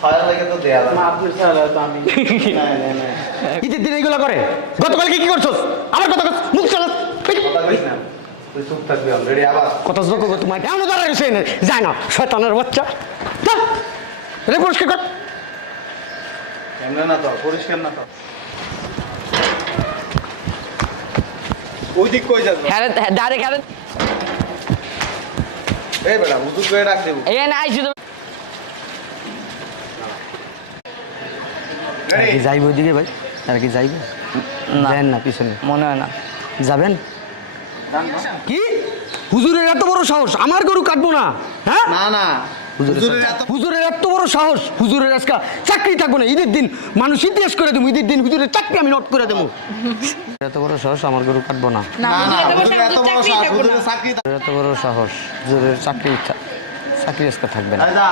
ছায়া লাগে তো দেয়া লাগে। আপনার ছাড়া তো আমি ঈদের দিন এগুলো করে গতকালকে কি করছস আমার কথা মুখ চালাস কথা কইস না, তুই চুপ থাকবি অলরেডি আবার। কত যোগ্য তোমার কেমন ধরে গেছে যায় না শয়তানের বাচ্চা যা রে পরিষ্কার কর এমনি না তো, পরিষ্কার না তো। ওই দিক কই যাস? হ্যাঁ ডাইরেক্ট হ্যাঁ এই বেটা হুজুর করে ডাক দেব। এখানে আইসি তো কি যাইব ওইদিকে ভাই আর কি যাইবে দেন না পিছনে মনে হয় না যাবেন কি হুজুরের এত বড় সাহস আমার গরু কাটবো না হ্যাঁ না না, হুজুরের এত হুজুরের এত বড় সাহস হুজুরের আজকে চাকরি থাকবো না ঈদের দিন মানুষ ইতিহাস করে দেবো ঈদের দিন হুজুরের চাকরি আমি নোট করে দেবো এত বড় সাহস আমার গরু কাটবো না না না, হুজুরের এত বড় সাহস, হুজুরের চাকরি এত বড় সাহস হুজুরের চাকরি আজকে থাকবে না যা